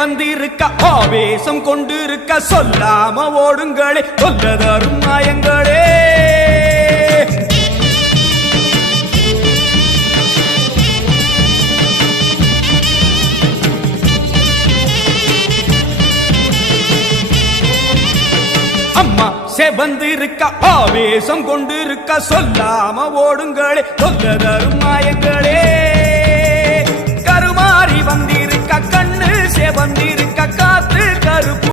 வந்திருக்க ஆவேசம் கொண்டிருக்க சொல்லாம ஓடுங்களே சொல்லதரும் மாயங்களே. அம்மா செவந்திருக்க ஆவேசம் கொண்டிருக்க சொல்லாம ஓடுங்களே சொல்லதரும் மாயங்களே. கருமாறி வந்திருக்க கண்ணு செவந்திருக்க காத்து கருப்பு